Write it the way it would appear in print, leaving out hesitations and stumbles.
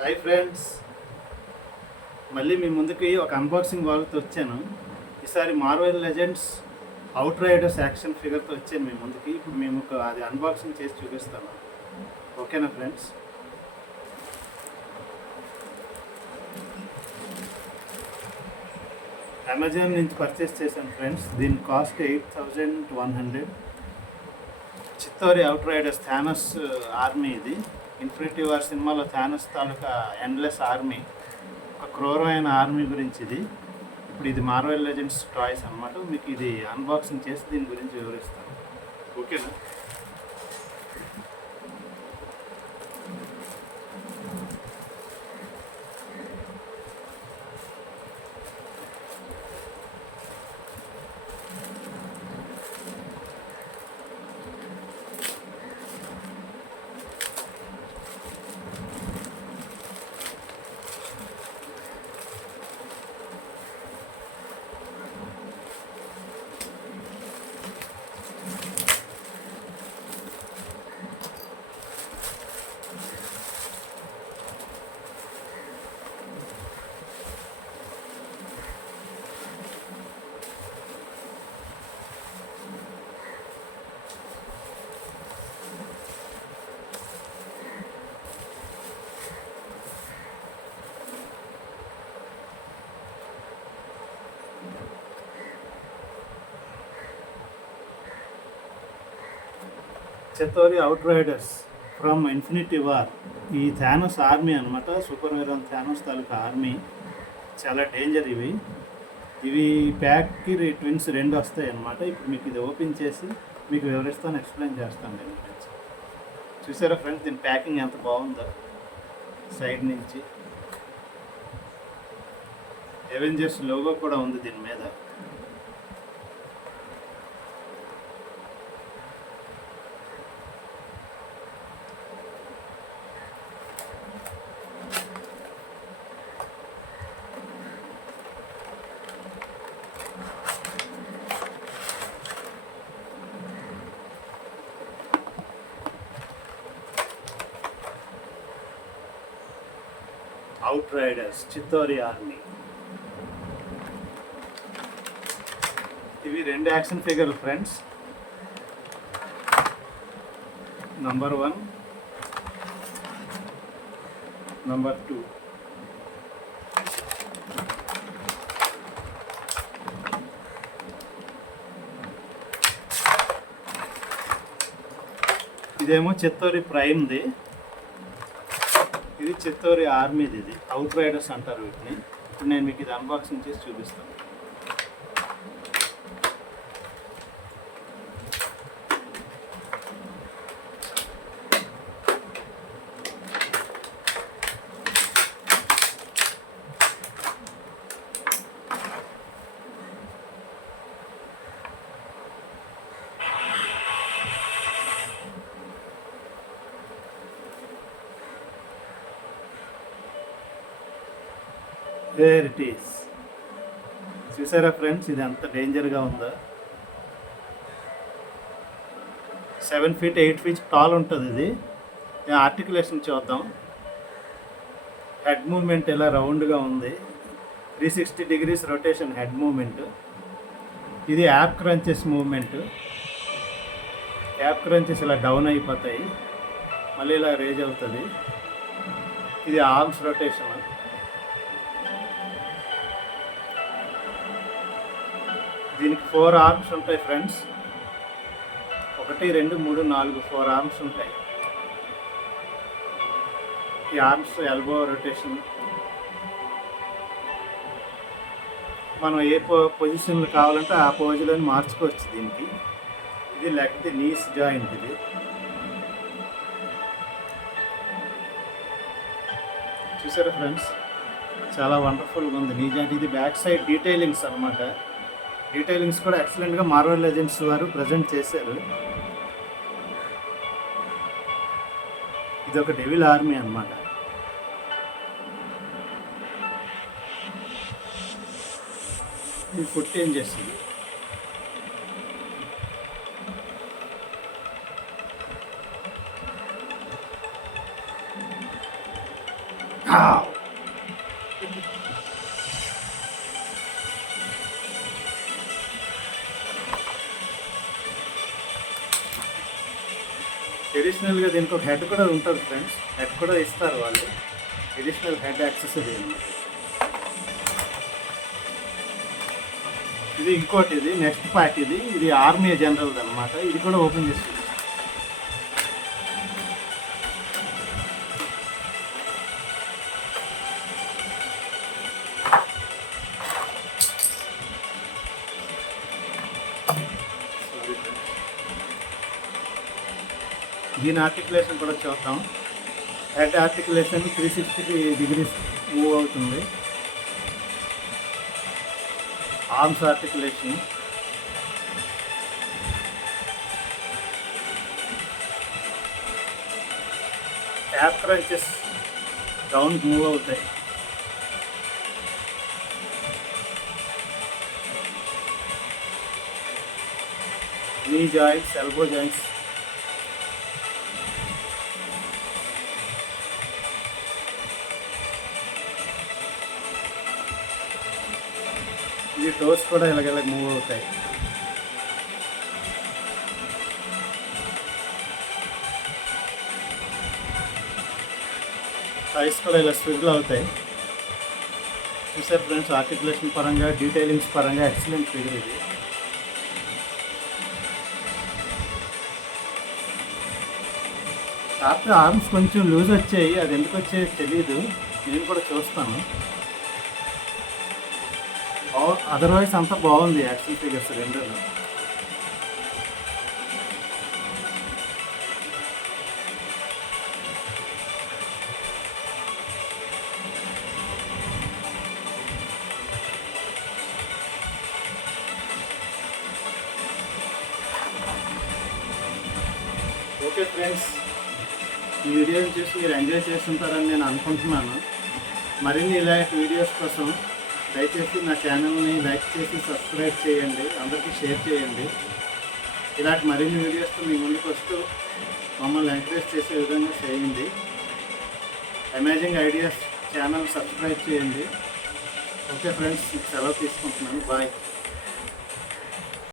Hi friends, మళ్ళీ మీ ముందుకి ఒక అన్బాక్సింగ్ వాళ్ళతో వచ్చాను. ఈసారి Marvel Legends Outriders action ఫిగర్తో వచ్చాను మీ ముందుకి. ఇప్పుడు మేము అది అన్బాక్సింగ్ చేసి చూపిస్తాను. ఓకేనా ఫ్రెండ్స్? అమెజాన్ నుంచి పర్చేస్ చేశాను ఫ్రెండ్స్. దీని cost 8100. Chitauri Outriders Thanos army. ఇది ఇన్ఫినిటీ వార్ సినిమాలో థానస్ తాలూకా ఎండ్లెస్ ఆర్మీ, ఒక క్రూరమైన ఆర్మీ గురించి ఇది. ఇప్పుడు ఇది మార్వెల్ లెజెండ్స్ టాయ్స్ అన్నమాట. మీకు ఇది అన్బాక్సింగ్ చేసి దీని గురించి వివరిస్తాను. ఓకేనా? Chitauri Outriders from Infinity War. ఈ థానోస్ ఆర్మీ అనమాట. సూపర్ హీరో థానోస్ తాలూకా ఆర్మీ. చాలా డేంజర్ ఇవి. ప్యాక్కి ట్విన్స్ 2 వస్తాయి అన్నమాట. ఇప్పుడు మీకు ఇది ఓపెన్ చేసి మీకు వివరిస్తాను, ఎక్స్ప్లెయిన్ చేస్తాను దీని గురించి. చూసారా ఫ్రెండ్స్, దీని ప్యాకింగ్ ఎంత బాగుందో. సైడ్ నుంచి అవెంజర్స్ లోగో కూడా ఉంది దీని మీద. Outriders Chitauri army. ఇవి 2 యాక్షన్ ఫిగర్లు ఫ్రెండ్స్. Number 1, number 2. ఇదేమో చిత్తోరి ప్రైమ్ది, ఇది చిత్తోరి ఆర్మీది. ఇది అవుట్ రైడర్స్ అంటారు వీటిని. ఇప్పుడు నేను మీకు ఇది అన్బాక్సింగ్ చేసి చూపిస్తాను. Where it is. చూసారా ఫ్రెండ్స్, ఇది ఎంత డేంజర్గా ఉందో. 7 feet 8 feet టాల్ ఉంటుంది ఇది. ఆర్టికులేషన్ చూద్దాం. హెడ్ మూమెంట్ ఇలా రౌండ్గా ఉంది. 360 degrees రొటేషన్ హెడ్ మూమెంట్. ఇది ab crunches movement. Ab crunches ఇలా డౌన్ అయిపోతాయి, మళ్ళీ ఇలా రేజ్ అవుతుంది. ఇది ఆర్మ్స్ రొటేషన్. దీనికి 4 ఆర్మ్స్ ఉంటాయి ఫ్రెండ్స్. 1 2 3 4 4 ఆర్మ్స్ ఉంటాయి. ఈ ఆర్మ్స్ ఎల్బో రొటేషన్. మనం ఏ పొజిషన్లో కావాలంటే ఆ పొజిషన్లో మార్చుకోవచ్చు దీనికి. ఇది లెగ్ది నీస్ జాయింట్. ఇది చూసారా ఫ్రెండ్స్, చాలా వండర్ఫుల్గా ఉంది నీ జాయింట్. ఇది బ్యాక్ సైడ్ డీటెయిలింగ్స్ అనమాట. డీటెయిలింగ్స్ కూడా ఎక్సలెంట్గా మార్వెల్ లెజెండ్స్ వారు ప్రజెంట్ చేశారు. ఇది ఒక డెవిల్ ఆర్మీ అన్నమాట. ఇది ఫుట్ ఏం చేస్తుంది. ట్రెడిషనల్గా దీనికి ఒక హెడ్ కూడా ఉంటుంది ఫ్రెండ్స్, హెడ్ కూడా ఇస్తారు వాళ్ళు, ట్రెడిషనల్ హెడ్ యాక్సెసరీ అన్నమాట. ఇది ఇంకోటి, ఇది నెక్స్ట్ ప్యాక్, ఇది ఆర్మీ జనరల్ అనమాట. ఇది కూడా ఓపెన్ చేస్తుంది. దీని ఆర్టికులేషన్ కూడా చూద్దాం. హెడ్ ఆర్టికులేషన్ 360 degrees మూవ్ అవుతుంది. Arms articulation, tap crunches down move అవుతాయి. నీ జాయింట్స్, ఎల్బో జాయింట్స్, ఈ టోస్ కూడా ఇలాగ మూవ్ అవుతాయి. ఐస్ కూడా ఇలా స్విజిల్ అవుతాయి. చూసారు ఫ్రెండ్స్, ఆర్టికులేషన్ పరంగా, డీటెయిలింగ్స్ పరంగా ఎక్సలెంట్ ఫిగర్ ఇది. కాకపోతే ఆర్మ్స్ కొంచెం లూజ్ వచ్చాయి, అది ఎందుకు వచ్చాయో తెలీదు, నేను కూడా చూస్తాను. అదర్వైజ్ అంతా బాగుంది యాక్షన్ ఫిగర్స్ రెండు. ఓకే ఫ్రెండ్స్, ఈ వీడియోని చూసి మీరు ఎంజాయ్ చేస్తుంటారని నేను అనుకుంటున్నాను. మరిన్ని ఇలాంటి వీడియోస్ కోసం దయచేసి నా ఛానల్ని లైక్ చేసి సబ్స్క్రైబ్ చేయండి, అందరికీ షేర్ చేయండి. ఇలాంటి మరిన్ని వీడియోస్తో మీ ముందుకు వస్తూ మమ్మల్ని ఎంకరేజ్ చేసే విధంగా చేయండి. అమేజింగ్ ఐడియాస్ ఛానల్ సబ్స్క్రైబ్ చేయండి. ఓకే ఫ్రెండ్స్, సెలవు తీసుకుంటున్నాను. బాయ్.